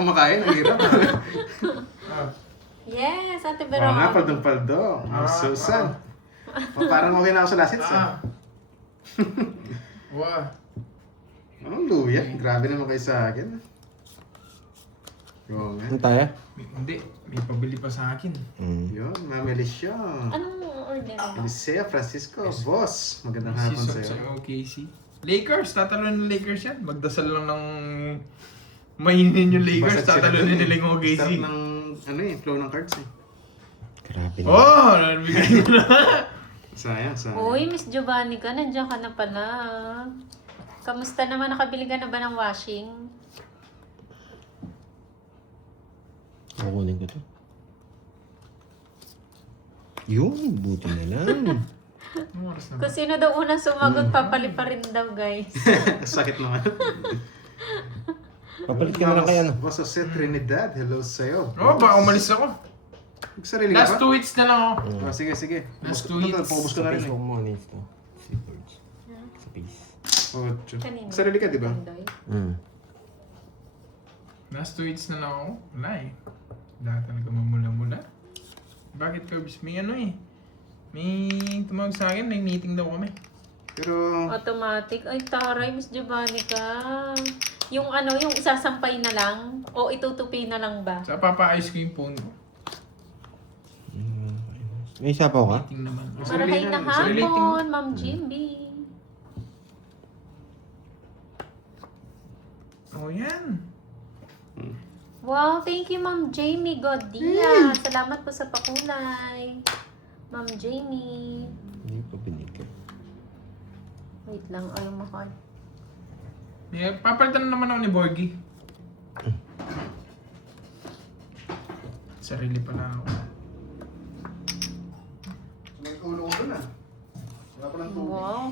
kumakain. Ang hirap. Yes, Ate Oo Veron. nga, paldong-paldo. Susan. Parang okay na ako sa lasits Wow. Anong luya? Grabe naman kayo sa akin. Oo nga. Ano tayo? Hindi, may pabili pa sa akin. Yun, Mami Alicia. Anong order mo? Elisea Francisco, boss. Magandang hapon Si sa'yo. sa OKC. Lakers, tatalo ng Lakers yan. Magdasal lang ng mainin yung Lakers, Basag sila tatalo dun nila yung OKC. Start ng, flow ng cards Grabe na. Oh, nabigay mo na. Sayang. Uy, Miss Giovanni ka, nandiyan ka na pala. Kamusta naman? Nakabili ka na ba ng washing? Kukunin ko to. Yun, buti na lang. Anong oras na ba? Kung sino daw unang sumagot, papali pa rin daw, guys. Sakit naman. Papalit ka na lang kay ano. Boss Jose Trinidad, hello sa'yo. Oh, baka umalis ako. Sarili Last ka 2 weeks na lang ako. ba? Sige. Last Pubos- 2 hits. Paubos ko na rin Facebook mo, ano ito? Seaboards. Sa face. Ocho. Kanina. Sarili ka, di ba? Pandoy. Last 2 weeks na lang ako. Wala eh. Wala talaga mamula-mula. Bakit Curbs? May ano eh. May tumawag sa akin, may meeting daw kami. Pero, Automatic. Ay, taray, Miss Giovanni ka. Yung yung isasampay na lang? O itutupi na lang ba? Sa papaayos ko yung phone ko. May isa pa ka? Meeting naman. Marahay na sarili ting- hapon, Ma'am Jimby. Oh, yan. Wow, thank you, Ma'am Jamie Godia. Salamat po sa pakulay. Ma'am Jamie. Hindi pa binigay. Wait lang, ayaw makard. Papalitan na naman ako ni Borgie. Sarili pala ako. may ulo ko na. Wala pa ng tubig. Wow.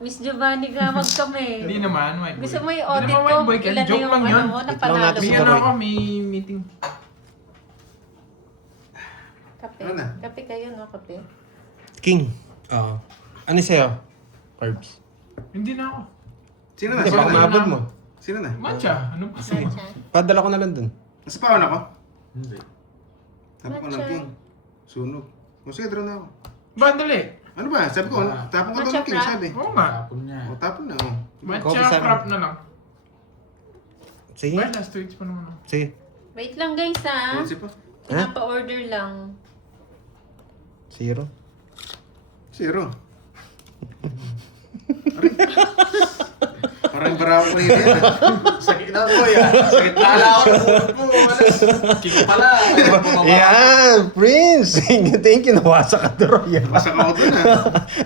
Miss Giovanni ka, wag kami. Hindi naman, white boy. Gusto mo yung Hindi audit naman ko? white boy, kasi Ilan na joke yung lang yun. mo, Wait lang napanalo natin May si mo? ano Boy. ako, may meeting. Kape. Ano na? Kape kayo, no? Kape. King. Oo. Ano sa'yo? Carbs. Hindi na ako. Sino na? Hindi, Sino baka na? maabot mo. Sino na? Matcha, ano pa? Matcha. Padala ko na lang dun. Nasa paon ako? Hindi. Tapos ko ng Matcha. king. Sunog. O sige, draw na ako. Bandali. Ano ba? Sabi ko, tapon ko daw Matcha ng king, frap. sabi. Oo nga. O, tapon na, o. Matcha Coffee sa amin. frap na lang. Sige. Ba, last 2 weeks pa naman ako. Sige. Wait lang, guys, ha? Onsi pa. Pinapa-order lang. 0. Zero. Aray. Parang barako ko yun yan. Sakit na po yan. Sakit na ala ako ng ulo po. Alas. King pala. Yan! Prince! Thank you. Nawasa ka doon. Masak ako dun, ha.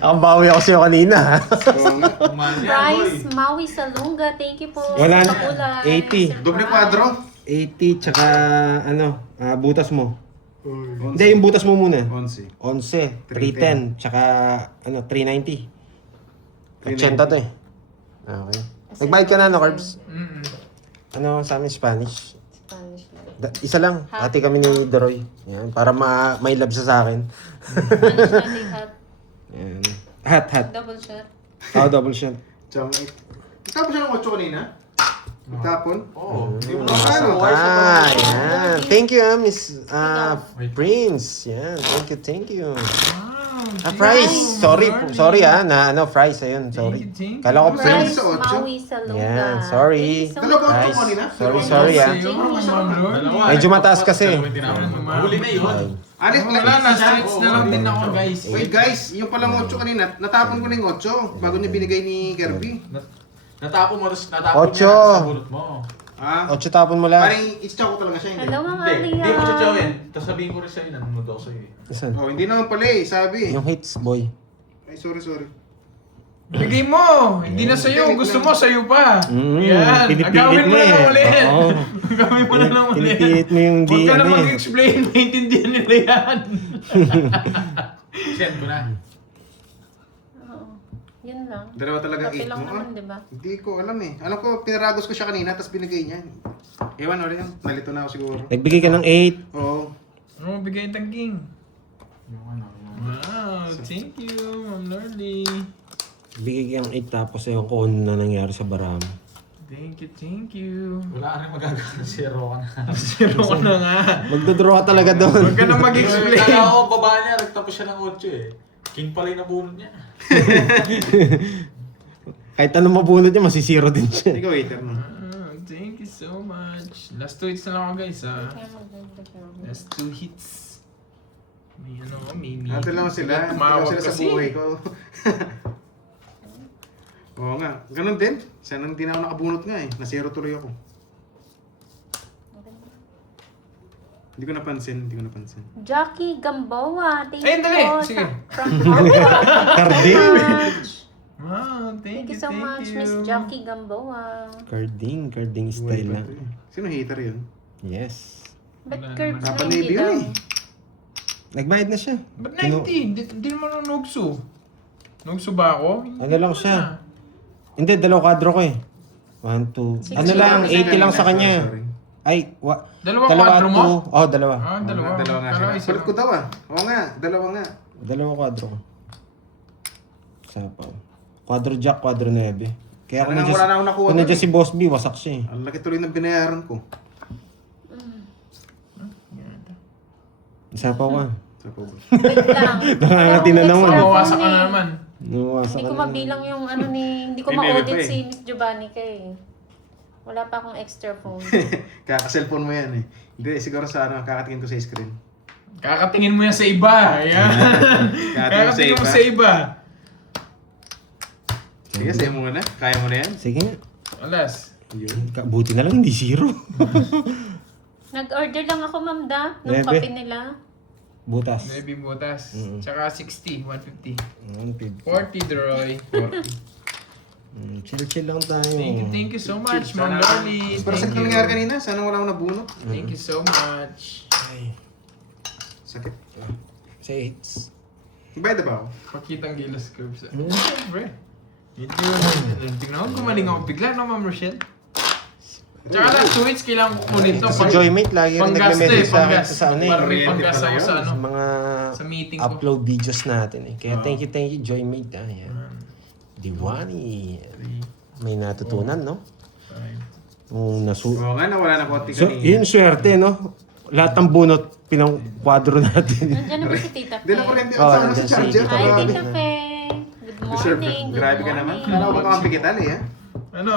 Ang bawi ako sa'yo kanina. Oo nga. Price, Maui Salunga. Thank you po. Wala sa na. pakulay. 80. Doble kwadro. 80 tsaka butas mo. Hindi, yung butas mo muna. Onsi. 11, 310, tsaka 390. 80 to eh. Okay. Nagbayad ka na, no, Carbs? Ano sa amin, Spanish? Spanish lang. Isa lang. Ate kami ni Doroy. Yan, para may love siya sa akin. Spanish natin hot. Yan. Hot. Double shot. Double shot. Tsaka, tapos siya ng 8 kanina? Tapon? Oo. Hindi mo Yan. Thank you, Miss Prince. Yan. Thank you. Fries. Sorry, na Fries. Ayun, sorry. Thank you. Kala ko Price, Prince. sa otso? Maui Salunga. Yan, sorry. Thank you so Dalawa much. ba ito kanina? Sorry Medyo mataas kasi. Huli na yun. Alit, Wala na, streets na lang din ako guys. Wait guys, yung palang 8 kanina, natapon ko na yung 8 bago niya binigay ni Kirby. Natapon mo Ocho. niya sa bulot mo. Ah, 8 tapon mo lang. parang i-chow ko talaga siya, hindi. Hello, mga Hindi Alia. mo chachawin. Tapos sabihin ko rin sa'yo, nanonood ako sa'yo eh. Isan? Oh, hindi naman pala eh, sabi. Yung hits, boy. Ay, sorry. Bigay mo! Hindi na sa'yo. Gusto mo, sa'yo pa. Yan. Pinipilit Agawin mo mo na eh. lang ulit. Oo. Agawin mo na lang ulit. Pinipilit mo yung Huwag ka na eh. mag-explain. Maintindihan nila yan. Send ko na. Oo. Yun lang. Dalawa talaga Kape 8 lang mo. naman, di ba? Hindi ko alam eh. Alam ko, pinaragos ko siya kanina, tapos binigay niya. Ewan, wala yan. Nalito na ako siguro. Nagbigay ka ng 8. Oo. Ano, bigay ng king. Yung ano. Wow, thank you, Ma'am Lordy. Bigay ka ng 8 tapos yung kung ano na nangyari sa Baram. Thank you. Wala ka rin magagawa. Zero ka na. Zero ko na nga. Magdodraw ka talaga doon. Huwag ka na mag-explain. Kala ko baba niya, nagtapos siya ng 8 eh. King pala yung nabunod niya. Kahit anong mabunod niya, masisiro din siya. Ikaw, waiter no? Thank you so much. Last 2 hits na lang ako guys ha. Kaya magdagdag ako. Last 2 hits. May ano, may Ate lang sila. Tumawag Tumawag sila sa kasi. buhay ko. Oo nga. Ganun din. Sana hindi na ako nakabunot nga eh. Na-zero tuloy ako. Hindi ko napansin. Jackie Gamboa, thank Ayun, dali. you po Sige. from Hongkong. Carding. Wow, Thank you so much, Miss Jackie Gamboa. Carding Buhay style pa lang. to eh. Sino hater yun? Yes. But Wala curbs naman. 90 Kapanaybi daw. yun eh. Nagbayad na siya. Ba't Kinu- 90? Hindi naman ako nugso. Nugso ba ako? Ano lang siya? Hindi, dalawa kadro ko eh. 1, 2. Ano 60 lang, lang. 80 lang sa kanya. Sorry. Ay, Dalawa kwadro mo? Oh, dalawa. Ah, dalawa. Dalawa nga Kala sila. isa Palit ko lang. daw ah. Oo nga. Dalawa nga. Dalawa kwadro ko. Sapaw. Kwadro jack, kwadro 9. Kaya Sana nga wala na akong nakuha kung doon nandiyan eh. si Boss B, wasak siya eh. Ang laki tuloy ng binayaran ko. Sapaw ka. Sa pobo. Wait lang. Nakangati na naman. Extra Mawasak phone ka na eh. naman. Nawasak Hindi ko ka na. mabilang yung ano ni... Hindi ko May meme ma-audit pa eh. si Miss Giovanni kay. Wala pa akong extra phone. Kaka-cellphone mo yan eh. Hindi, siguro sa ano, kakatingin ko sa screen. Kakatingin mo yan sa iba. Ayan. Kakatingin mo sa iba. Sige, sa'yo muna. Kaya mo na yan. Sige nga. Alas. Yun. Buti na lang, hindi zero. Nag-order lang ako, Ma'am Da, ng Bebe. kape nila. Butas. Maybe butas. Mm. Tsaka 60, 150. 150. 40, Droy. Chill lang tayo. Thank you so much, Sana- Ma'am Lorly. Pero sakit na nangyari kanina. Sana wala akong nabunot. Thank you so much. Ay, Sakit. sa 8s. Bayad na ba ako? Pakitang gilas curves. Siyempre. Medyo, tingnan ko, gumaling ako bigla, no, Ma'am Rochelle? Tsaka last 2 weeks, kailangan ko kunin to. Si Joymate lagi rin Panggas to eh, nagme-message sa akin panggas. sa ano eh. Para may Kuryente panggas pala ako yun. sa ano. Sa mga Sa meeting ko. upload videos natin eh. Kaya thank you Joymate. Ah, yan. Diwani. May natutunan, no? Kung Oo nga, nawala na konti So, kanina. yun swerte, no? Lahat ng bunot, pinang kwadro natin. Nandiyan na ba si Tita Hindi na Fe? kuryente. Oh, Sa ano sa nandiyan si charger. Tita Hi, Grabe. Tita Fe. Good morning. Good Grabe ka naman. morning. Kala ko makampi kita eh. Ano?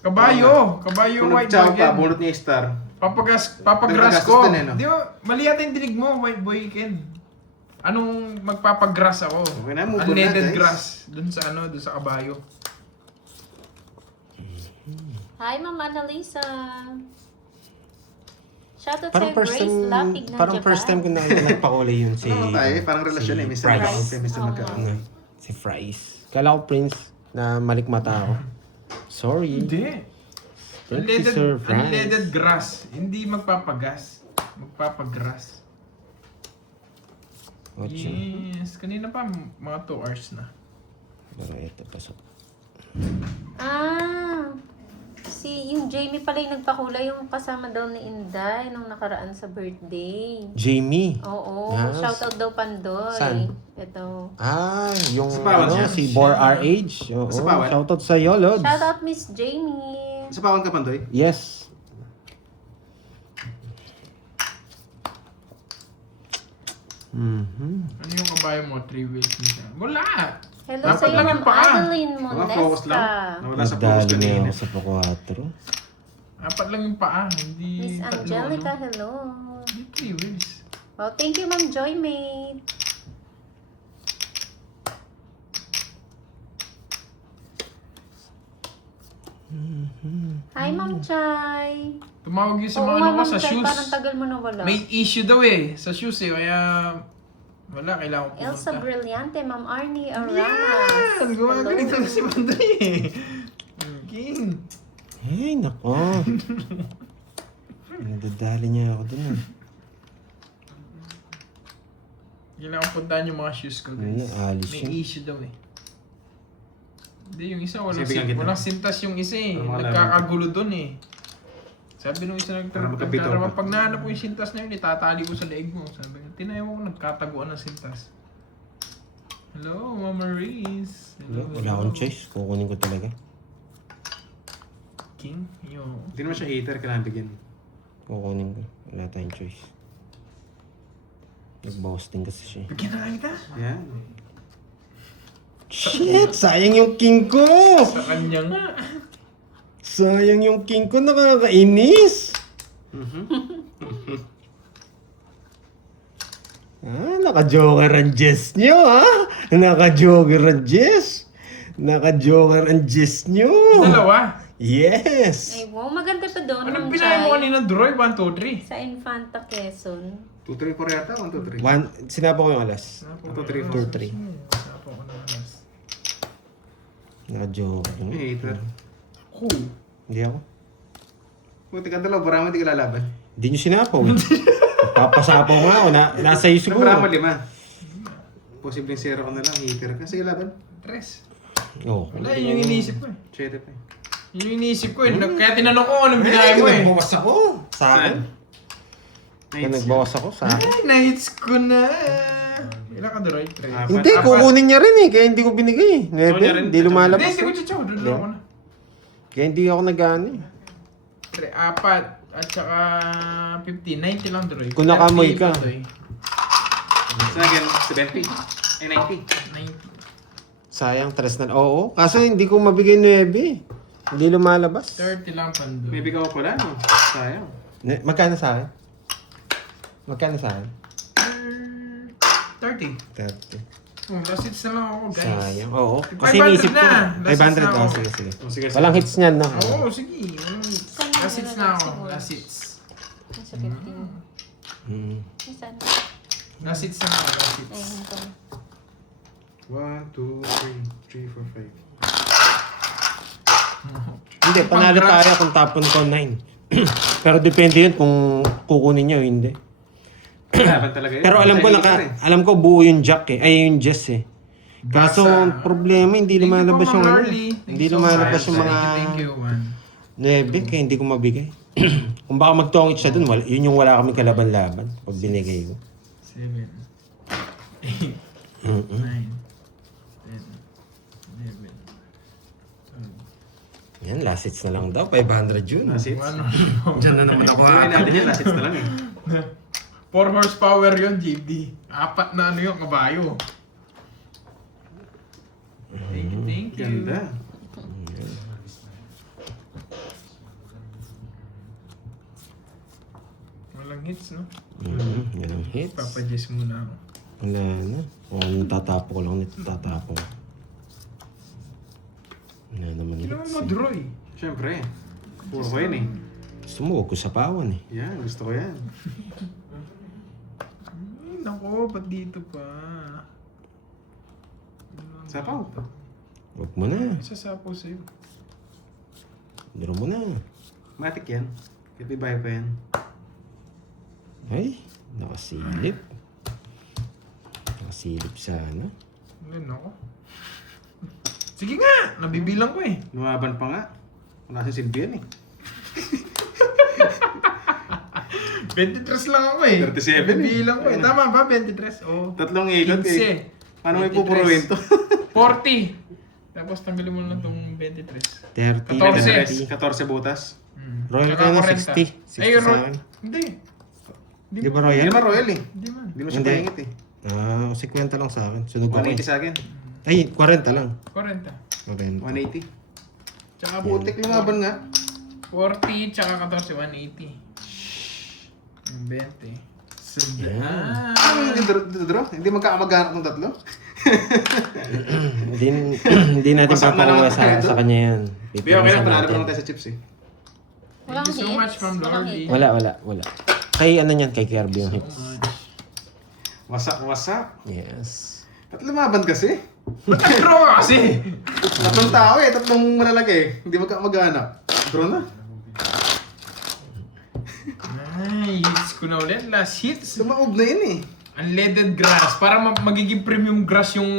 Kabayo. Kabayo Kung white nag-chow boy pa, again. bunot niya yung star. Papagrass Nagagastos ko. din eh, no? Di ba, mali yata yung dinig mo, white boy Ken. Anong magpapagrass ako? Okay na, move on na, Unleaded guys. grass. Dun sa ano, dun sa kabayo. Hi, Ma'am Annalisa. Shoutout Parang sa'yo, first Grace time, Lapig ng parang Japan. first time ko na nagpakulay yun si... Ano tayo eh, parang relasyon eh. Minsan Price. nagkakampi, minsan Oo. nagkakampi. Ano, si Fries. Kala ko Prince na malikmata ako. Sorry. Hindi. Thank you, Sir Franz. Unleaded grass. Hindi magpapagas. Magpapagrass. Ocho. Yes. Kanina pa, mga 2 hours na. Pero ito, pasok. Ah, yung Jamie pala yung nagpakulay, yung kasama daw ni Inday nung nakaraan sa birthday. Jamie. Oo, Yes. shoutout daw Pandoy. Saan? Ito. Ah, yung Sa Pawan ano, siya. si Bor RH. Oo, Sa Pawan? shoutout sa iyo, Lods. Shoutout Miss Jamie. Sa pawan ka, Pandoy? Yes. Ano yung kabayo mo? 3 wheels minsan? Wala! Hello Dapat sa'yo, lang Ma'am yung paa. Adeline Mga focus lang. Monesta. Nawala sa focus Nagdali na kanina. ako sa Pakuatro. 4 lang yung paa. Hindi Miss tatlo, Angelica, ano. hello. Hindi 3 wheels. Wow, thank you, Ma'am Joymate. Hi, Ma'am Chay. Tumawag yun sa Oo mga nga, ano ko Ma'am sa Chay, shoes. parang tagal mo na wala. May issue daw eh. Sa shoes eh. Kaya wala. Kailangan ko Elsa pumunta. Brillante, Ma'am Arnie Aramas. Yan! Gumaganito na si Pandoy eh. King. Ay, nako. Nadadali niya ako dun. Kailangan ko puntahan yung mga shoes ko guys. Alis May yun. issue daw eh. Hindi, yung isa walang, Sige, bigyan kita. walang sintas yung isa eh. Ang mga Nagkakagulo dun eh. Sabi nung isa Para magkabito nagkaraman, ka. pag nahanap ko yung sintas na yun, itatali ko sa leeg mo. Sabi ko, tinayo ko nagkataguan ng sintas. Hello, Mama Reese. Wala akong choice. Kukunin ko talaga. King? Yo. Hindi naman siya hater, kailangan bigyan. Kukunin ko. Wala tayong choice. Nag-boss din kasi siya. Bigyan na kita. Yan. Shit! Sayang yung king ko! Sa kanya nga. Sayang yung king ko, nakakainis! Naka-joker ang Jess nyo, ha? Naka-joker ang Jess! Naka-joker ang Jess nyo! Dalawa. Yes! Ay, wow, maganda pa doon. Anong Ma'am binahin mo Jai. kanina, Droy? 1, 2, 3. Sa Infanta, Quezon. 2, 3, 4 yata. 1, 2, 3. Sinapa ko yung alas. 1, 2, 3, 2, 4. 3. Sapo ko na alas. Naka-joker. Hater. Cool. Hindi ako. Buti ka dalawa, barama hindi ka lalaban. Hindi nyo sinapaw. Papasapaw nga ako. Nasa iyo siguro. Barama 5. Posibleng 0 ka na lang, hater ka. Sige, laban. 3. Oo. Wala, yun yung iniisip ko eh. 7 pa eh. Yun yung iniisip ko eh. Kaya tinanong ko anong binahin mo eh. Nagbawas ako. Sa akin. Kaya nagbawas ako sa akin. Ay, na-hits ko na. Ilan ka, Droy? 3. Hindi, kukunin niya rin eh. Kaya hindi ko binigay. Kukunin niya rin. Hindi lumalabas. Hindi, hindi ko chichaw. Doon ako na. Kaya hindi ako nag-ano eh. 3, 4. At saka 50. 90 lang, Droy. Kung nakamoy ka. 30 Droy. Sa akin, 70. Ay, 90. 90. Sayang, 3 na. Oo. Kaso hindi ko mabigay 9. Hindi lumalabas. 30 lang, Pando. May bigaw pala, no? Sayang. Magkano sa akin? Magkano sa akin? 30. 30. Oh, last hits na lang ako, guys. Sayang. Oo. 500 Kasi inisip ko. na. Last hits 500 na na. ako. Sige, sige. Oh, sige, Walang hits niyan, no? Oo, sige. Walang hits. Saan Last hits na ako. siguro? Last hits. Nasa 15. Hmm. Saan? Last hits na ako. Last hits. Ay, ito. 1, 2, 3, 4, 5. Hindi, panalo tayo kung tapon ko 9. Pero depende yun kung kukunin niya o hindi. Laban talaga yun. Pero alam ko alam ko buo yung Jack eh. Ay yung Jess eh. Kaso Basta- problema hindi Thank you lumalabas po, yung Ma'am ano. Harley. Thank Hindi you so lumalabas much. yung mga Thank you, Juan. 9 kaya hindi ko mabigay. Kung baka magtongit siya dun, yun yung wala kami kalaban-laban pag binigay ko. 7, 8, 9, 10, 11, Yan, last hits na lang daw. 500 yun. Last hits. 12. Diyan na naman ako Kumain natin yan, last hits na lang eh. 4 horsepower yun, JD. 4 na ano yung kabayo. Thank you, thank you. Ganda. Walang hits, no? Yan ang hits. Papadjess muna ako. Wala na. O, natatapo ko lang nito. Tatapo ko. Wala naman Kailangan hits mo, eh. Droy. Siyempre. Puro ko yan eh. Gusto mo, huwag ko sapawan eh. Yan, gusto ko yan. Ay, nako, ba't dito pa? Sapaw. Huwag mo na. Sasapaw sa'yo. Duro mo na. Matik yan. Kahit may bahay pa yan. Ay, nakasilip. Nakasilip sana. Wala ako. Sige nga! Nabibilang ko eh. Lumaban pa nga. Wala si Silvian eh. 23 lang ako eh. 37 eh. Nabibilang ko eh. Tama ba? 23? Oo. Tatlong ikot eh. 15. Paano may 23. pupuruin to? 40. Tapos tanggalin mo lang itong 23. 30. 14. 14 butas. Royal Tsaka ka na 40. 60. 60 Ay, sa akin. Hindi. Di ba Hindi Royal? naman Royal eh. Hindi man. Hindi mo siya Hindi. paingit eh. 50 lang sa akin. Sunog ako 180 eh. sa akin. Ay, 40 lang. 40. 40. 180. Tsaka Putik lumaban nga. 40, tsaka 14, 180. 20. Yeah. Hindi draw. Hindi magkakamag-anak ng tatlo. Hindi natin Wasak na papakuha naman tayo sa doon. kanya yan. Pero okay lang, panalo pa natin. naman tayo sa chips eh. Walang Thank you so hits. much, Ma'am Walang Lordy. hits. Wala. Kay ano yan, kay Kirby yung hits. Wasak. Yes. At lumaban kasi. Ba't nag-draw ka kasi? Tatlong tao eh, tatlong malalaki. Hindi magkakamag-anak. Draw na. Ay, hits ko na ulit. Last hits. Lumaob na yun eh. Unleaded grass. Para magiging premium grass yung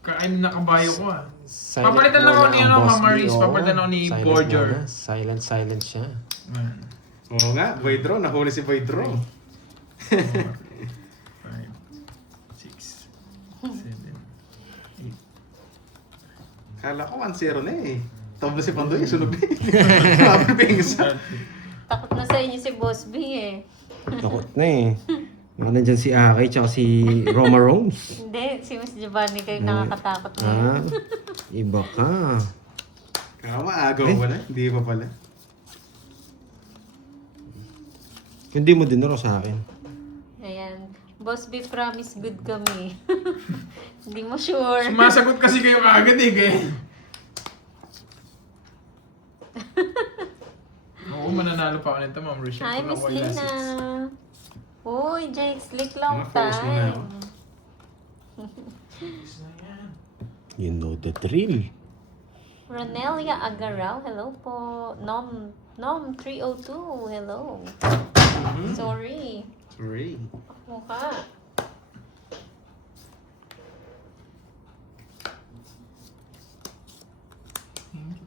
kain na kabayo ko ah. Papalitan lang ako ni ano, Ma'am Maris. Papalitan ako ni Borger. Silent siya. Oo nga, Boy Draw. Nahuli si Boy Draw. 4, 5, 6, 7, 8. Kala ko 1-0 na eh. Tapos si Pandoy, sunog na yun. Sabi pingsa. Takot na sa inyo si Boss B eh. Takot na eh. Mga nandyan si Aki tsaka si Roma Romes. Hindi, si Miss Giovanni kayo nakakatakot na Ah, iba ka. Kaya maagaw pala. Hindi pa pala. Hindi mo dinuro sa akin. Ayan. Boss B, promise good kami. Hindi mo sure. Sumasagot kasi kayo kagad eh. Kaya... Oo, mananalo pa ako nito, Ma'am Rochelle. Hi, Kung Miss ako ay Lina. lasits. Uy, Jake Slick, long Naka-focus mo na ako. time. You know the drill. Ronelia Agaraw, hello po. Nom 302, hello. Sorry. Sorry. Mukha.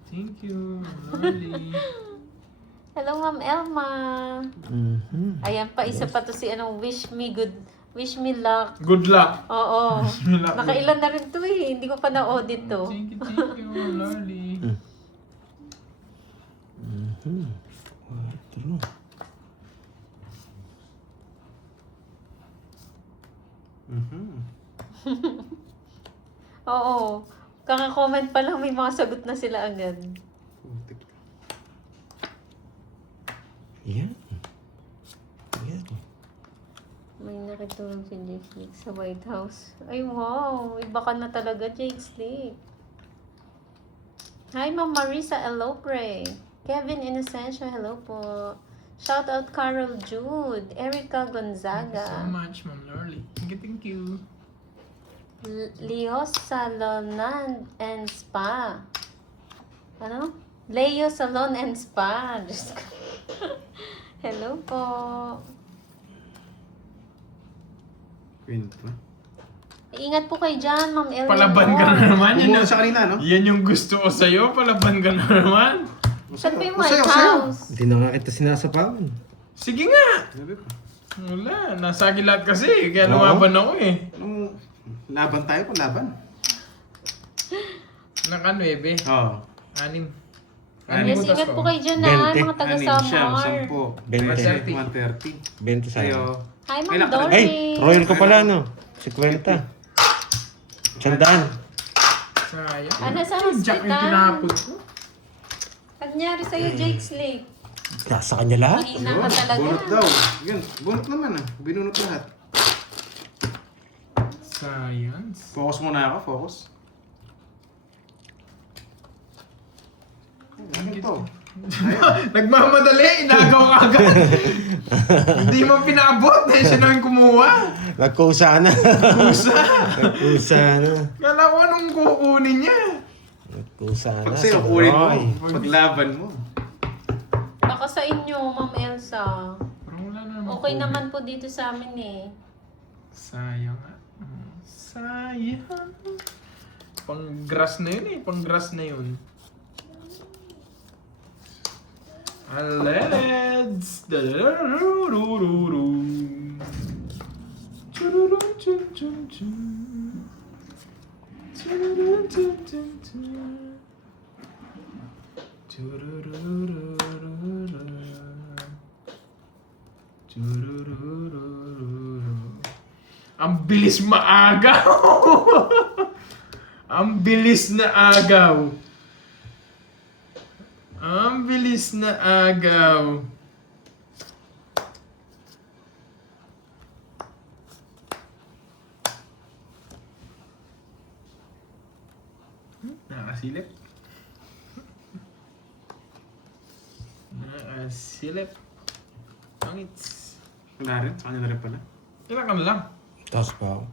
Thank you. Loli. Hello, Ma'am Elma. Mhm. Ayan pa, isa pa to si wish me luck. Good luck. Oo. me luck. Nakailan na rin to eh. Hindi ko pa na-audit to. Thank you, Loli. Mhm. Quatro. Oo. Kaka-comment pa lang, may mga sagot na sila agad. Yan. Yan. May nakitulong si Jake Slick sa White House. Ay, wow. Iba ka na talaga, Jake Slick. Hi, Ma'am Marisa Elopre. Kevin Inocencio, hello po. Shout out Carol Jude. Erica Thank you so Gonzaga. much, Ma'am Loli. Thank you. Leo Salon and Spa. Ano? Leo Salon and Spa. Diyos ko. Hello po. Pinto. Ingat po kayo dyan, Ma'am Elena. Palaban ka na naman. Bumula siya kanina, no? Yan yung gusto ko sa'yo. Palaban ka na naman. Saan ba yung Sa'yo, White sa'yo. House? Hindi na nga kita sinasapawan. Sige nga. Sabi ko, Wala. Nasa akin lahat kasi. Kaya Oo. lumaban ako eh. anong laban tayo kung laban? Naka 9. Oo. 6. Yes, ingat po kayo dyan na, 20. mga Anim siya, taga-Samar. 10. 20. 130. 20 sa Sa'yo. akin. Hi, Ma'am Kailan ka- Dory. Ay, royal ka pala, no? 50. Tiyandaan. Sayang. Ano sa Jack yung hospital? tinapot ko. Ano nangyari sa'yo, Jake Slick? Nasa kanya lahat. Mahina ka talaga. Bunot daw. Yun, bunot naman ah. Binunot lahat. Science. Focus muna ako, focus. Ano to? Nagmamadali. Inagaw ka agad. Hindi mo pinabot. Eh, siya na yung kumuha. Nagkusa na. Kusa. Nagkusa na. Kala ko anong kukunin niya. Nagkusa na. Pag sa'yo, kunin mo. Roy. Paglaban mo. Baka sa inyo, Ma'am Elsa. Parang wala na naman Okay kunin. naman po dito sa amin eh. Sayang nga. Sayang. Pang-grass na yun eh. Pang-grass na yun. Let's da-da-da-da-da-da-da-da. Chun-chun-chun-chun. Chun-chun-chun-chun. Chururururururu. Churururururu. Ang bilis maagaw! Ang bilis na agaw! Ang bilis na agaw! Nakasilip. Nakasilip. Pangits. Wala rin, sa kanya na rin pala. Ilan ka na lang? Tapos pa ako.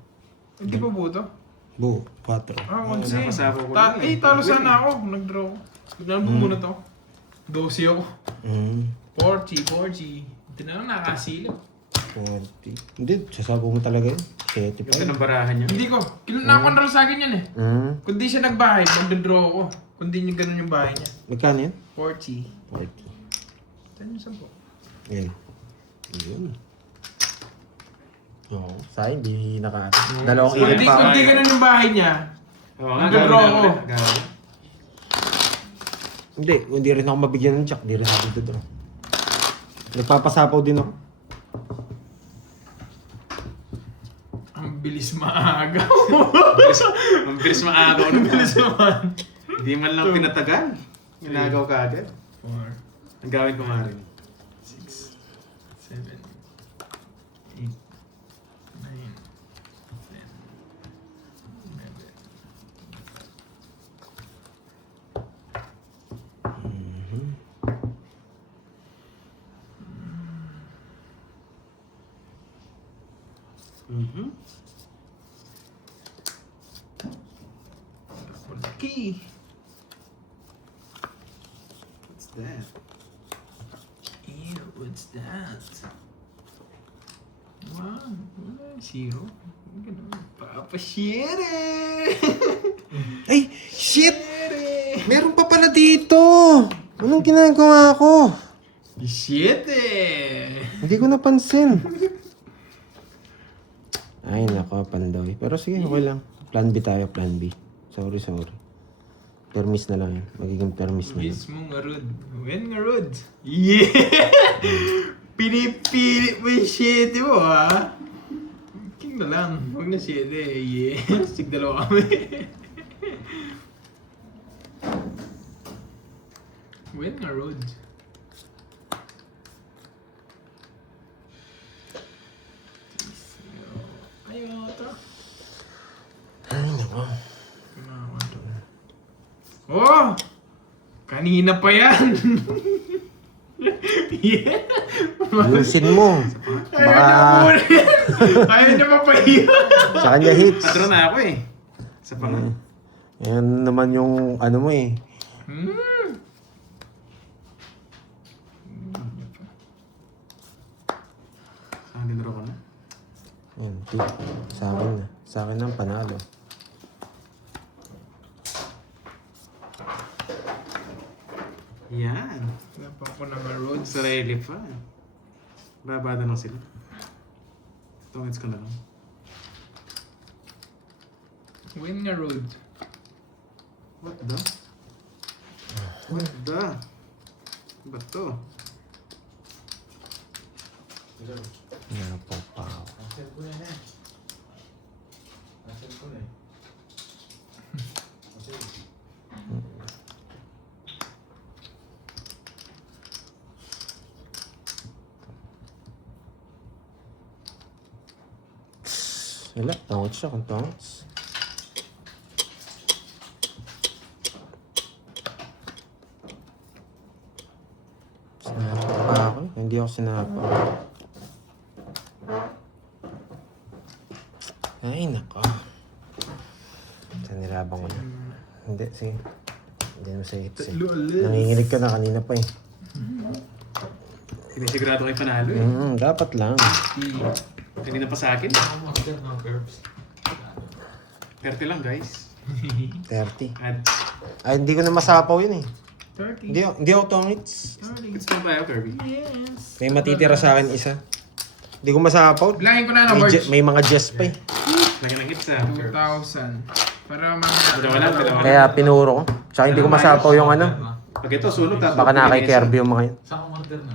Hindi pa buto? Bu, 4. Ah, konsi. Napasako ko lang eh. Talo sana ako. Nag-draw. Biglang bumunot ako. 12 ako. 40. Ito na lang nakasilip. 40. Hindi, sasabaw mo talaga yun. 70 pa Ganda yun. ng barahan niya. Hindi ko. Nakontrol sa akin yan eh. Kung di siya nagbahay, mag-draw ako. Kung di niya ganun yung bahay niya. Magkano yan? 40. 40. Ito yung 10. Yan. Yun. Oo. Sayang, di dalawang Kung init di, pa kung ako. di ganun yung bahay niya, Oo nga, Nag-draw gawin ako. na. Gawin. Hindi rin ako mabigyan ng jack. Hindi rin ako dito. Nagpapasapaw din ako. Ang bilis maaga. Ang bilis maagaw Ang naman. bilis naman. Hindi man lang pinatagal. Inagaw ka agad. 4, Ang gawin ko nga rin. 6, 7, 8, 9, 10, 11. Key. What's that? Ew, what's that? Wow, wala, zero. Ganun. Papashare! Ay! Shit! Meron pa pala dito! Anong ginagawa ko? Shit! Hindi ko napansin. Ay, nako, Pandoy. Pero sige, okay lang. Plan B tayo, plan B. Sorry. Permis na lang yun. Magiging permis na yun. Miss mo nga Rod. When nga Rod? Yeah! Pinipilit mo yung shit mo, ha? King na lang. Huwag na shit eh. Yeah. Sig dalawa kami. When nga Rod? Ayaw ito. Ay, nako. Oh! Kanina pa yan! Yeah! Ayusin mo. Ayaw niya Baka ulit! Ayaw niya mapahiya! sa kanya hits. Atro na ako eh. Sa pang... Yan naman yung ano mo eh. Saan din ko na? Yan, tip. Sa akin na. Sa akin ang panalo. Yan. Napang ko na ma-roads. Sarili pa. Babada lang sila. Tungits ko na lang. When nga road? What the? What the? Ba't to? Napapaw. Wala, tangot siya kung tangos. Sinapa pa ako. Hindi ako sinapa. Ay, nako. Saan nilabang ko na? Hindi, sige. Hindi mo sa hits eh. Nanginginig ka na kanina pa eh. Sinisigurado kayo panalo eh. Dapat lang. Kanina pa sa akin. 30 lang guys. 30. Add. Ay, hindi ko na masapaw yun eh. 30. Hindi ako tongits. 30. It's not tayo, Kirby. Yes. May matitira sa akin isa. Hindi ko masapaw. Bilangin ko na ng words. May mga Jess pa eh. Lagi ng hits ah. 2,000. Para Dalawa lang, dalawa lang. Kaya pinuro ko. Tsaka hindi ko masapaw yung ano. Pag ito, sunog tapos. Baka nakakay-curve yung mga yun. Saan ka order na?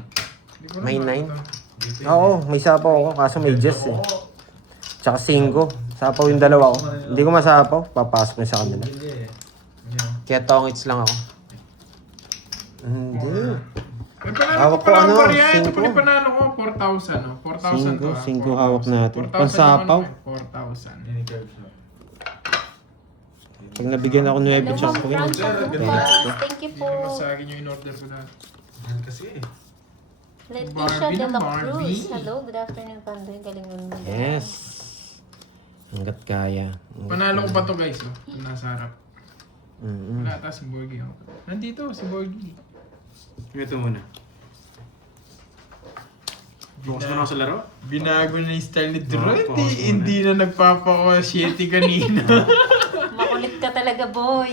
May 9. Oo, may sapaw ako. Kaso may Jess eh. Tsaka 5. Sapaw yung dalawa ko. Hindi ko masapaw. Papasok na sa kanila. Kaya tongits lang ako. Hindi. May panalo Hawak ko pala ko, ang ano, barya. Ito 5. pa rin panalo ko. 4,000. Oh. 4,000 to. 5 hawak natin. 4,000 Pansapaw. naman, 4,000. Pag nabigyan ako 9 Hello, tsaka Ma'am ko yun. Fran Palupas. Thank you Hindi po. naman sa akin yung in-order ko na. Yan kasi eh. Leticia Barbie de na la Barbie. Cruz. Hello, good afternoon, Pandoy. Galing mo naman. Yes. Hanggat kaya. Panalo ko pa to guys. Oh. Nasa harap. Mm-mm. Wala ata si Borgie. Oh. Nandito si Borgie. Ito muna. Focus mo na ako sa laro. Binago na yung style ni Oo, Drew. pause muna. Hindi na nagpapaka-shitty kanina. Makulit ka talaga, boy.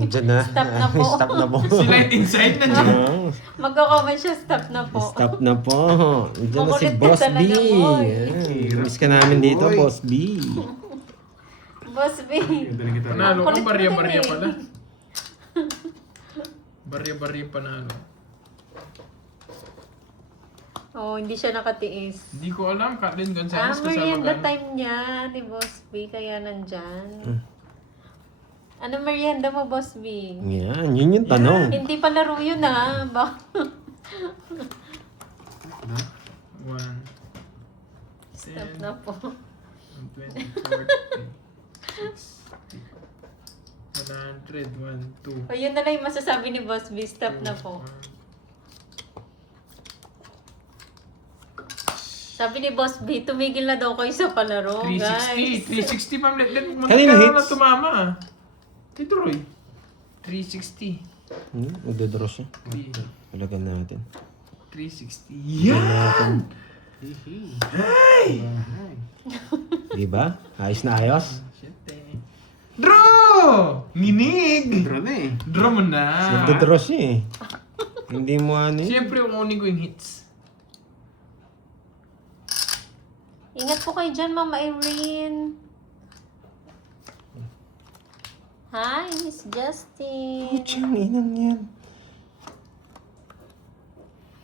Diyan na. Stop na po. Stop na po. Si Light Inside na dyan. Ah, Magko-comment siya, stop na po. Stop na po. Diyan na si Makulit ka Boss B. talaga, boy. Yan. Miss ka namin dito, Boy. Boss B. Boss B. Ito na kita. Panalo ka, Makulit ka barya-barya din eh. pala. Barya-barya panalo. Oh, hindi siya nakatiis. Hindi ko alam, Kathleen Gonzalez kasama Merienda ka. time niya ni Boss B, kaya nandyan. Ano merienda mo, Boss B? Yan, yun yung tanong. Hindi pa laro yun ah. Ano? 1, Stop na po. 20, 40, 60, 100, 1, 2. O yun na lang yung masasabi ni Boss B. Stop na po. Sabi ni Boss B, tumigil na daw kayo sa palaro, guys. 360, Ma'am Letlet. Kanino Magkano na hits? tumama? Tito Roy. 360. Magdodraw siya. Halagan natin. 360. Halagan natin. Ay! Diba? Ayos na ayos. Shit eh. Draw! Nginig! Draw na eh. Draw mo na. Magdodraw siya eh. Hindi mo ano eh. Siyempre, kukunin ko yung hits. Ingat po kayo dyan, Mama Irene. Hi, Miss Justin. Diyan, inan yan.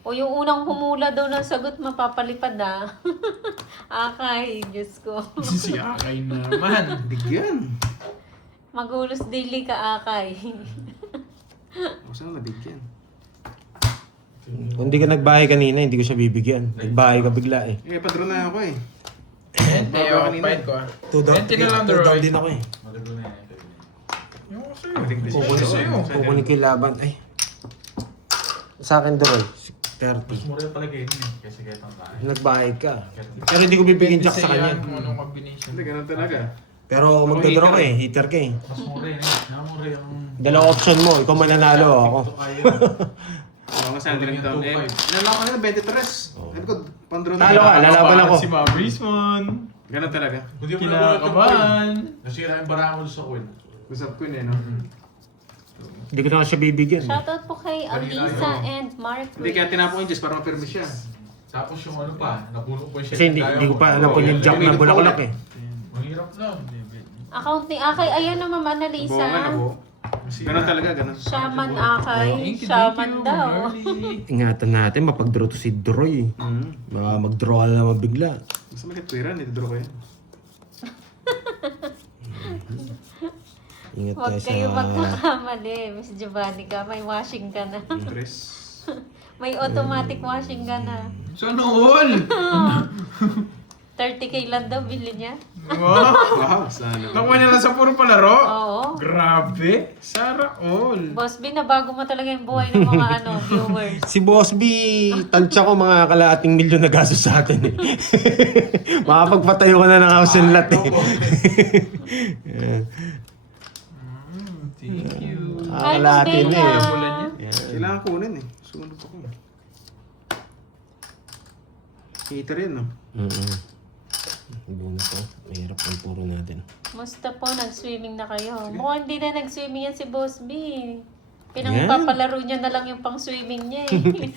O yung unang humula daw ng sagot, mapapalipad ah. Akay, Diyos ko. Si Akay naman. Bigyan. Magulos daily ka, Akay. Ako saan nabigyan? Kung di ka nagbahay kanina, hindi ko siya bibigyan. Nagbahay ka bigla eh. Eh, padro na ako eh. Ente, Baba oh, kanina. fight ko ah. Two down, Ente na lang, two down Roy. din ako eh. Yung ko sa'yo. Kukunin Sa'yo. Kukunin ko yung laban. Ay. Sa akin, Doroy. 30. Mura pala kayo yun eh. Kasi kahit ang tayo. Nagbayad ka. Pero hindi ko bibigyan jack sa kanya. Kung anong combination. Hindi, ganun talaga. Pero magdodraw ka eh. Hitter ka eh. Mas mura yun eh. Namura yung... Dalawa option mo. Ikaw mananalo ako. Oo, nga saan din down. Eh, nalaman ko nila 23. Sabi ko, pandro na. Talo ka, lalaban ako. Si Ma'am Rizmon. Ganun talaga. Hindi mo nabulat yung coin. Kinakabahan. Nasira yung barang ko sa coin. Usap ko yun eh, no? Hindi ko na siya bibigyan. Shoutout po kay Alisa and Mark. Hindi, kaya tinapo ko yung Diyos para mapirmi siya. Tapos yung ano pa, napuno ko yung Kasi hindi ko pa alam kung yung jack na bulaklak eh. Mahirap lang. Account ni Akay. Ayan na, Mama Buo nga na Annalisa. buo. Ganun talaga, ganun. Shaman Akay. Thank you, Shaman thank you, daw. Marley. Ingatan natin, mapag-draw to si Droy. Baka mag-draw ka na naman bigla. Basta magkatwiran, ito ko yan. Ingat Huwag tayo sa... kayo magkakamali. Miss Giovanni ka, may washing ka na. Dress. May automatic washing ka na. Sana all! 30k lang daw bili niya. Wow! Wow, sana. Nakuha niya lang sa puro palaro? Oo. Grabe! Sana all! Boss B, nabago mo talaga yung buhay ng mga viewers. Si Boss B, tansya ko mga kalahating milyon na gastos sa atin eh. Makapagpatayo ka na ng house and lot eh. Thank you. Hi, Kalahatin Bella. eh. Bulan niya? Kailangan kunin eh. Sunod ako. Hater yan, no? Hindi na to. Mahirap ang puro natin. Musta po, nag-swimming na kayo. Mukhang hindi na nag-swimming yan si Boss B. Pinangpapalaro niya na lang yung pang-swimming niya eh.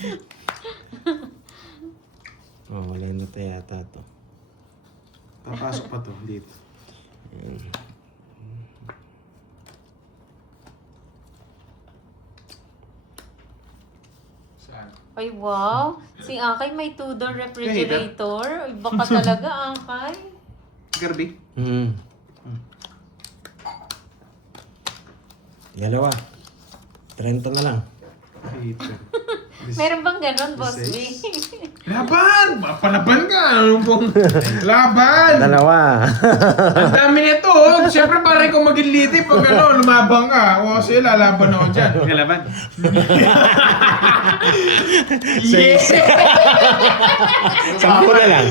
Oh, wala na tayo yata to. Papasok pa to, dito. Saan? Ay, wow. Si Akay may two-door refrigerator. Ay, baka talaga, Akay. Garbi. Dalawa. 30 na lang. Hater. Meron bang ganon, Boss B? Laban! Mapalaban ka! Ano pong... Laban! Dalawa. Ang dami nito, oh. Siyempre pare ko maging liti pag ano, lumabang ka. O kasi lalaban ako dyan. Kalaban. Yeah! 10 na lang.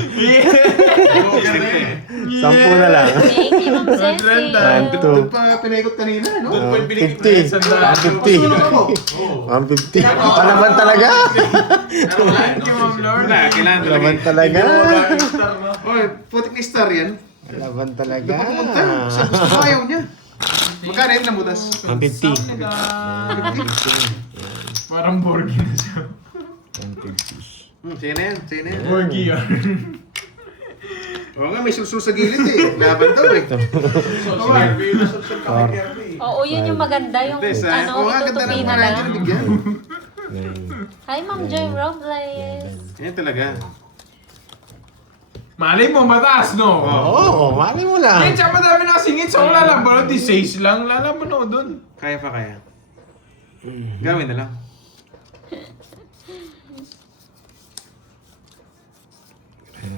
10 na lang. Thank you, Ma'am Ceci. 1, 2, Doon pa pinaikot kanina, no? 50. 50. 150. Palaban talaga. Pero wala eh, Thank you, no? Ma'am Lord. Wala, kailangan talaga. Palaban talaga. Oy, putik ni Star yan. Palaban talaga. Doon pa pumunta. Sa gusto ko ayaw niya. Magkano yun namutas? 150. Parang Borgie na siya. 150. Sige na yan, sige na yan. Borgie yan. Oo nga, may sulsul sa gilid eh. Laban daw eh. Oo, yun yung maganda. Yung Oo nga, ganda itutupi ng na mga lang. bigyan. 9, Hi, Ma'am Joy Robles. Yan talaga. Malay mo, mataas, no? Oo, mali mo lang. Kaya tsaka madami nakasingit, so lalaban ako, di 6 lang, lalaban ako dun. Kaya pa kaya. Gawin na lang.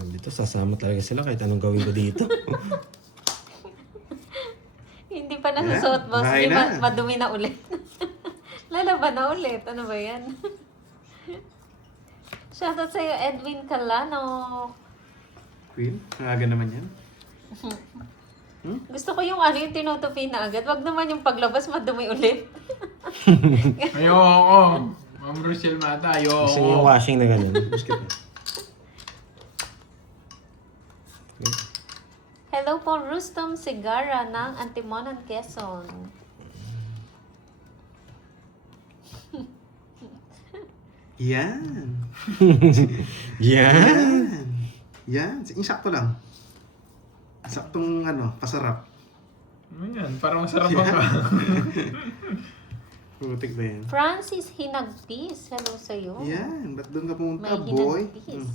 Dito, sasama talaga sila kahit anong gawin ko dito. Hindi pa nasusuot, boss. bahay Di na. madumi na ulit. Lalaban na ulit. Ano ba yan? Shoutout sa'yo, Edwin Calano. Queen, maaga naman yan. Gusto ko yung yung tinutupi na agad. Wag naman yung paglabas madumi ulit. Ayoko. Ma'am Rochelle Mata, ayoko. Gusto niyo yung washing na ganun. Hello po, Rustom Sigara ng Antimonan, Quezon. Yan. Yan. Yan. Yan. Yung sakto lang. Saktong pasarap. Ano yan? Parang masarap ka. Putik na yan. Francis Hinagpis. Hello sa'yo. Yan. Ba't doon ka pumunta, May boy? hinagpis.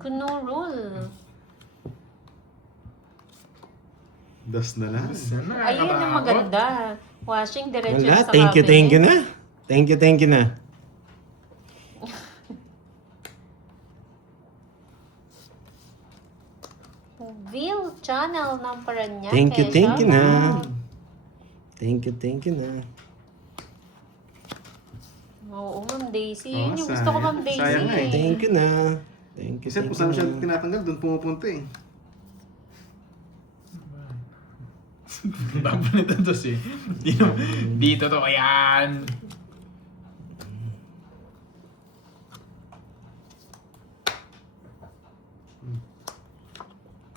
Kunurul. Das na lang. Ayun yung maganda. Washing diretso Wala, sa thank you cabinet. na. Thank you na. Bill Channel ng Paranaque. Thank you Shoutout. na. Thank you na. Oo, Ma'am Daisy. Oo, Yun yung gusto ko, Ma'am Daisy. sayang nga eh. Thank you na. Thank you Kasi kung saan mo siya na. tinatanggal, doon pumupunta eh. Bago nito to si. Dito to, ayan.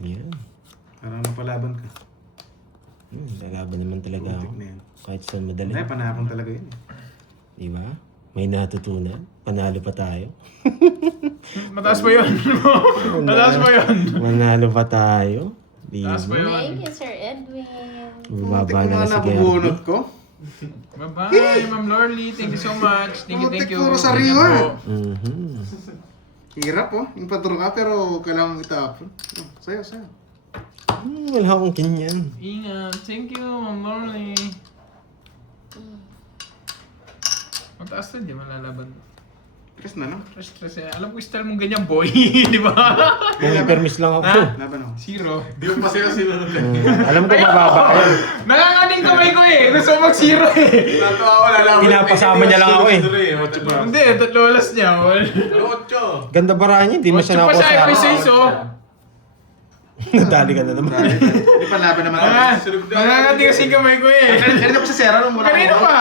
Yan. Parang mapalaban ka. Lalaban naman talaga ako. Putik na yan. Kahit saan madali. Ay, panakon talaga yun eh. Di ba? May natutunan. Panalo pa tayo. Mataas pa yun. Mataas pa yun. Manalo pa tayo. Di Taas pa ba? yun. Thank you, Sir Edwin. Putik Bumaba mo na nga si nabubunot Gerby. ko. Bye-bye, Ma'am Lorly. Thank you so much. Thank you. Putik puro sariwa. Ingat po. Mhm. Hirap oh. Yung patro ka pero kailangan mong itapon. Sayo. Wala akong kinyan. Ingat. Thank you, Ma'am Lorly. Mataas na, di malalaban. Tres na no? Stress eh. Alam ko style mong ganyan, boy. Di ba? Kung permis lang ako. Ha? Laban ako. Zero. Di mo pa sila sinunod eh. Alam ko mababa kayo. Nakakating kamay ko eh. Gusto ko mag-zero eh. Natawa ko lalaban. Pinapasama niya lang ako eh. Hindi, tatlo alas niya. Ano, Ocho? Ganda ba niya? Hindi mo siya Chupa nakuha siya, sa episode akin. so. Nadali ka na naman. Di pa laban naman ako. Nakakating kasi kamay ko eh. Kanina ko sa Sierra nung muna. Kanina pa.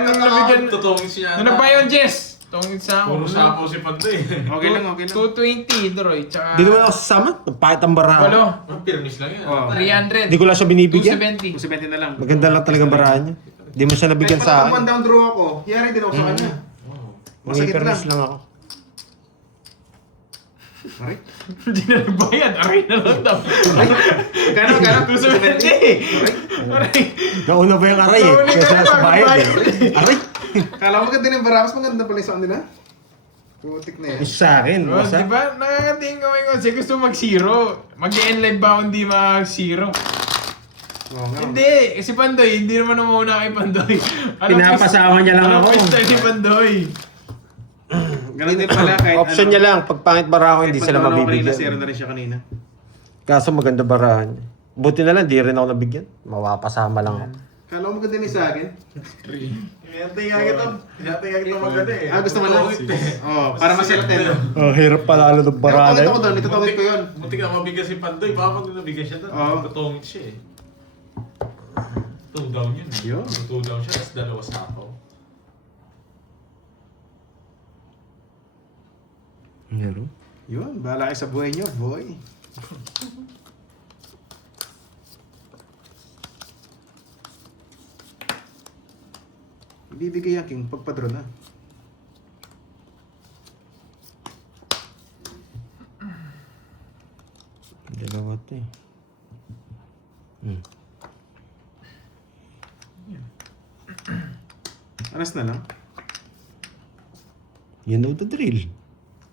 Nung nabigyan. Totoong siya. Nung ba yun, Jess? Tungit sa Puro ako. sapo si Pandoy. Okay lang. 220, Droy. Tsaka... Hindi naman ako sasama. Pahit ang barahan. Walo. Ang pirmis lang yan. Oh. 300. Hindi ko lang siya binibigyan. 270. 270 na lang. Maganda lang talagang barahan niya. Hindi mo siya nabigyan sa Pag akin. down draw ako, yari din ako sa kanya. May Masakit permis lang. lang ako. Aray? Hindi na nagbayad. Aray na lang daw. Gano'n? 270. Aray. Nauna pa yung aray eh. Nauna Kaya ka sila sa pa, bayad eh. bayad. Aray! Kala ko maganda yung barakas, maganda pala yung sa kanila. Putik na yan. Isa sa akin. Oh, Basta. di ba? Nakakating kamay ko kasi gusto mag-zero. Mag-end live ba ako hindi mag-zero? Oo nga. Hindi. Si Pandoy, hindi naman umuna kay Pandoy. Pinapasama niya lang ako. Ano style ni Pandoy? Ganun din pala kahit Option niya lang. Pag pangit barahan ko, hindi sila Kanina, zero mabibigyan. na rin siya kanina. Kaso maganda barahan niya. Buti na lang, di rin ako nabigyan. Mawapasama lang ako. Kala ko maganda ni sa akin. Hinatay nga kita maganda eh. Gusto mo lang? Oo, para masiratin. Oh, hirap pala ano ng barahan Tawagit na ako doon, itutawagit ko yun. Buti ka mabigas si Pandoy. Baka pag nabigyan siya doon, Oo. tutungit siya eh. 2 down yun. Yun. 2 down siya, tapos dalawa sapaw. Meron. Yun, bahala kayo sa buhay niyo, boy. Ibibigay ang king pagpadro na. Dalawa to eh. Alas na lang. You know the drill.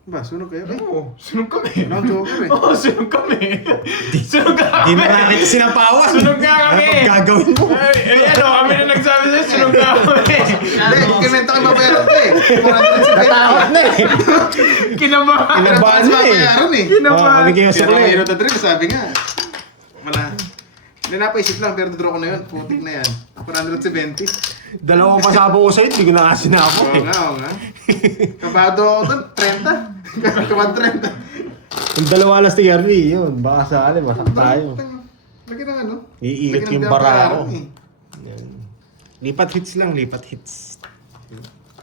Ba, sunog kayo? Ay, Oo, sunog kami. wala akong joker eh. Oo, sunog kami. Sunog Di kami. na nakita sinapawan. Sunog nga kami. Ano pag gagawin mo? Ay, ano, kami na nagsabi sa'yo, sunog nga kami. Hindi, kinenta ko babayaran ko eh. Natakot na eh. Kinabahan. Kinabahan na eh. Babayaran eh. Kinabahan. Bigyan Pero sa ang ulit. hero the drill, sabi nga. Wala. Hindi napaisip lang, pero draw ko na yun. Putik na yan. 470. Dalawang pasapo ko sa'yo, hindi ko na kasi na ako Oo eh. nga, oo nga. Kabado ako doon, 30. Kabado 30. Yung dalawa lang si Garvey, yun. Baka sakali, masak tayo. Lagi ng ano? Iikot lagi ng yung bara binabayaran ko. eh. Yan. Lipat hits lang, lipat hits.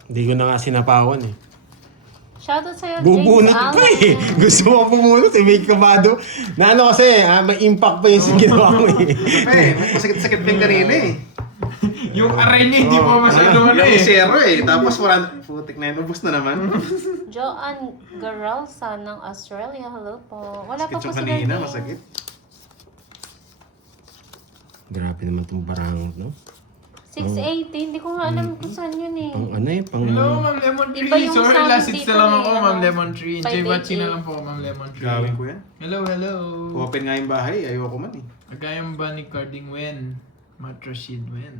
Hindi ko na nga sinapawan eh. Shoutout sa'yo, James Bubunot pa eh. Allen. Gusto mo bumunot eh, may kabado. Na ano kasi, may impact pa yung ginawa ko eh. Eh, may masakit-sakit pa yung kanina eh. Yung aray niya, hindi po masyado ano Yung eh. zero eh. Tapos 400. Putik na yun, ubus na naman. Joanne Garalsa ng Australia. Hello po. Wala pa Sakit po yung sila kanina, din. masakit. Grabe naman itong barangot, no? 680. Hindi ko nga alam kung saan yun eh. Pang ano eh, pang... Hello, Ma'am Lemon Tree. Iba yung Sorry, sound last hits dito na lang eh, ako, ano, Ma'am Lemon Tree. Jay 588. Bachi na lang po, Ma'am Lemon Tree. Gawin ko yan. Hello, hello. Open nga yung bahay, ayoko man eh. Nagkayang ba ni Carding Wen? Matt Rashid Wen.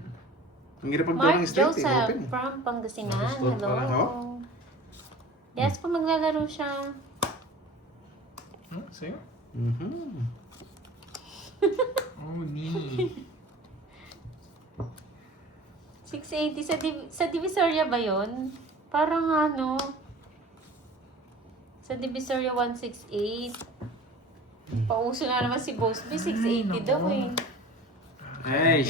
Ang hirap pag Mark ng straight eh, Joseph open eh. from Pangasinan. Gusto Hello. pala ako? Yes po, maglalaro siya. Oh, sa'yo? Mhm. Oh, Nini. 680 sa Divisoria ba yun? Parang ano, sa Divisoria 168. Pauso na naman si Boss B, 680 daw eh. Ay,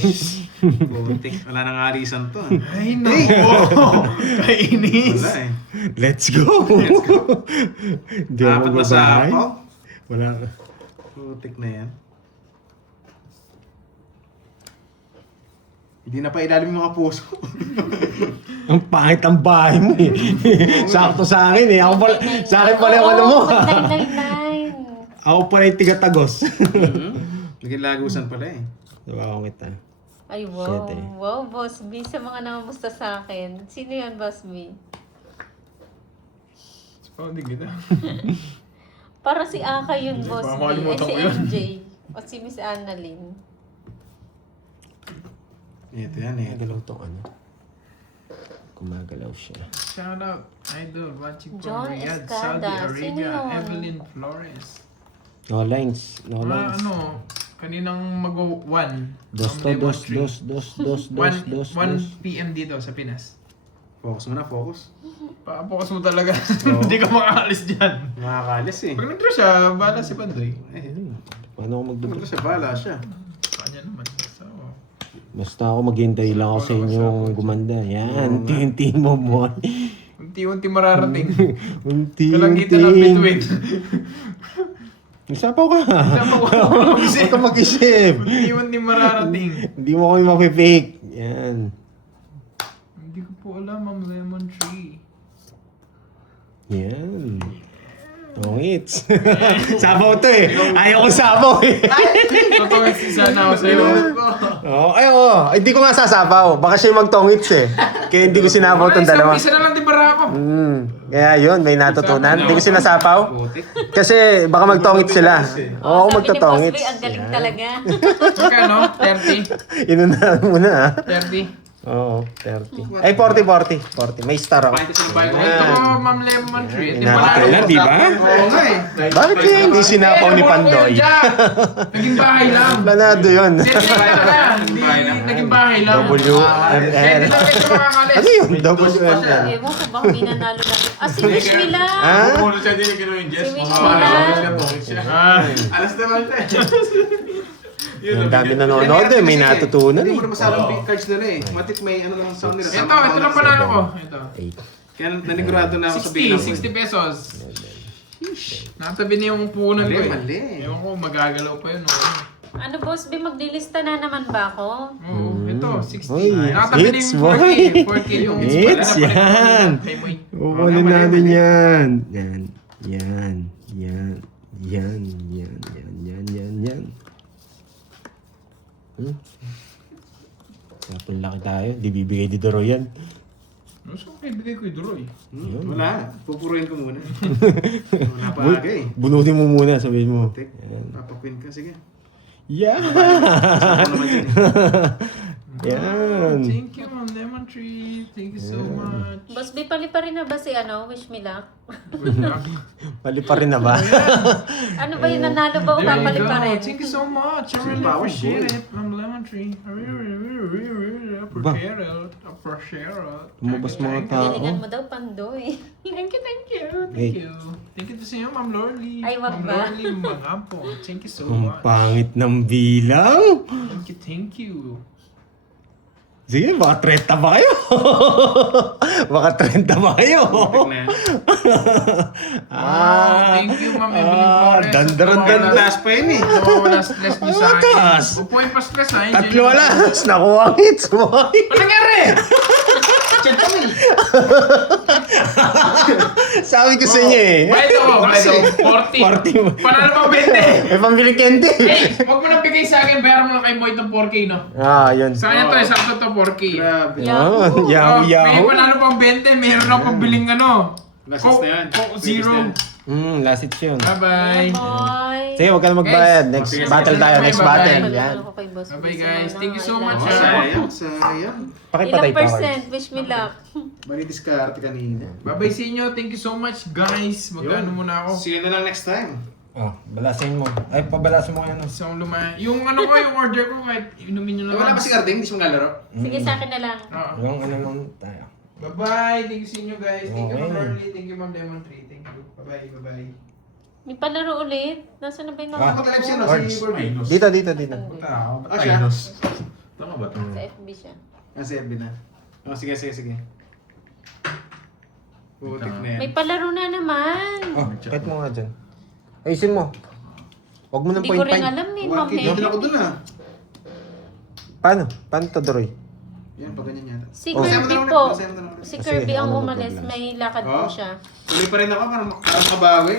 putik. Wala nang arisan to. Ay, nako! Kainis! Wala eh. Let's go! Di ako Apat na magbabahay. sa ako. Wala. Putik na yan. Hindi na pa ilalim yung mga puso. Ang pangit ang bahay mo eh. Sakto sa akin eh. Ako pala, sa akin pala yung ano mo. Oo, 999. Ako pala yung tigatagos. Naging lagusan pala eh. Diba akong kita? Ay, wow. Shit eh. Wow, Boss B. Sa mga nangamusta sa akin. Sino yun, Boss B? Hindi kita. Para si Aka yun, Hindi, Boss baka B. Ay, makalimutan si ko yun. MJ. O si Miss Annalyn. Ito yan eh. Gumagalaw tong ano. Gumagalaw siya. Shout out, idol, watching from John Riyadh, Escada. Saudi Sino Arabia. yun? Evelyn Flores. No lines. No Mga lines. ano, kaninang mag-1. 1 PM dito sa Pinas. Focus mo na, focus. Focus mo talaga. Hindi ka makaalis dyan. Makakalis eh. Pag nag-draw siya, bahala si Pandoy. Paano ako Ano magdubot? siya, bala siya. Kanya naman. So, Basta ako maghintay lang ako sa inyong gumanda. Yan, unti-unti mo boy. unti-unti mararating. Unti-unti. Kalangitan ng bituin. Isapaw ka. Huwag Unti-unti ka mag-isip. mararating. Hindi mo kami mapipake. Yan. Hindi ko po alam, Ma'am Lemon Tree. Yan. Tongits. Sabaw to eh. Ayaw ko sabaw eh. Totoo sana ako sa'yo. Hindi ko nga sasabaw. Baka siya yung magtongits eh. Kaya hindi ko sinabaw tong dalawa. Isa na lang di bara ako. Kaya yun, may natutunan. Hindi ko sinasapaw. Putik. Kasi baka magtongits sila. Oo, ako Sabi ni Boss B, magtotongits. ang galing talaga. Magkano? 30? Inunahan mo na ah. 30? Oo, 30. Ay, 40. May star ako. Pakita sa bahay ko. Ito ko, Ma'am Lemon Tree. Di Nakakailan, di ba? Oo nga eh. Bakit kaya hindi sinapaw ni Pandoy? Naging bahay lang. Planado yun. Naging bahay lang. WML. Hindi na kayo makakalis. Ano yun? WML. Ewan ko ba, hindi nanalo lang. Ah, si Wish Mila! Ha? Pumunod siya din yung ginawa yung Jess. Si Wish Mga Mila! alas naman siya. Ang dami nanonood eh. May natutunan Hindi eh. mo na masalang big cards nila eh. Matik may ano lang sound nila. Ito lang panalo ko. Ito. Kaya nanigurado na ako sa bilang ko. 60 pesos. Natabi niya yung punan ko eh. Mali. Ewan ko, magagalaw pa yun. Ano, Boss B, maglilista na naman ba ako? Oo, ito, 60. Uy, Nakatabi niya hits, yung boy. 4K. 4K yung Hits, yan. Kay Moy. Kukunin natin yan. Yan. Yan. Kapag laki tayo, di bibigay dito Roy yan. Gusto ko bigay ko yung Duroy. Wala. Pupuruin ko muna. Wala pa aga eh. Bunutin mo muna, sabihin mo. Tek, papakwin ka. Sige. Yan! Ako naman dyan eh. Yan! Thank you, Ma'am Lemon Tree. Thank you so much. Boss B, pali pa rin na ba si Wish Me Luck? Good luck. Mali pa rin na ba? Ano ba yung nanalo ba o There you papali go. pa rin? Thank you so much. I really Power appreciate boy. it, Ma'am Lemon Tree. I really appreciate it. Appreciate it. Lumabas mga tao. Galingan mo daw, Pandoy. Thank you. Wait. Thank you to sa iyo, Ma'am Lorly. Ay, wag Ma'am ba? Lorly Mangapo. Thank you so Ang much. pangit ng bilang. Thank you. Sige, baka 30 ba kayo? Baka 30 ba kayo? Tek na yan. Thank you, Ma'am Evelyn Flores. Dandaran. Last pa yun eh. Nawawala stress niyo sa akin. Wakas. Upuin pa stress ha. Tatlo alas. Nakuha ang hits mo. Ano nangyari? Sabi ko sa inyo eh. Bayad ako. 40. 40. Panalo pang 20. May pambili candy. Hey, huwag mo nang bigay sa akin. Bayaran mo lang kay Boy itong 4K, no? Ah, yun. Sa kanya to, sakto to 4K. Grabe. Yahoo! Yahoo, May yahoo. panalo pang 20. Mayroon ako pang biling ano. Last hits na yan. Coke Last Zero. hits Last hits yun. Bye-bye. Boy! Sige, huwag ka na magbayad. Guys, Next sige, battle sige, tayo. bye, Next bye. battle. Panalo Yan. ko kay Boss B Bye-bye, sa guys. mga Thank you so ilan. much, Oh, ah. sayang. Pakipatay Ilang pa percent? Wish Me Luck. Mali diskarte kanina. Bye-bye sa inyo. Thank you so much, guys. Mag-ano muna ako. See you na lang next time. Oh, balasin mo. Ay, pabalasin mo yan. So, yung ano ko, yung order ko, kahit inumin nyo na Wala lang. pa si Garding, hindi siya maglalaro. Sige, sa akin na lang. Oo. Yung ano lang tayo. Bye-bye. Thank you sa inyo, guys. Thank you, Ma'am Okay. Lorly. Thank you, Ma'am Lemon Tree. Thank you. Bye-bye. Bye-bye. May palaro ulit. Nasaan na ba yung Ah. Nakapag-live siya, no? Cards. Si Gordy. Dito. Ah, siya? Tama ba ito? Sa FB siya. Ah, si FB na. Oh, sige. Putik na yan. May palaro na naman. Oh, kahit mo nga dyan. Ayusin mo. Huwag mo ng Hindi ko point rin five. alam eh, Ma'am Hindi Helen. ako dun ah. Paano? Paano to, Doroy? Yan, pag ganyan yata. Si Oh. Kirby po. Masaya mo na lang. Si Sige, Kirby ang ano, umalis. problema. May lakad Oh. po siya. Tuloy pa rin ako para makabawi.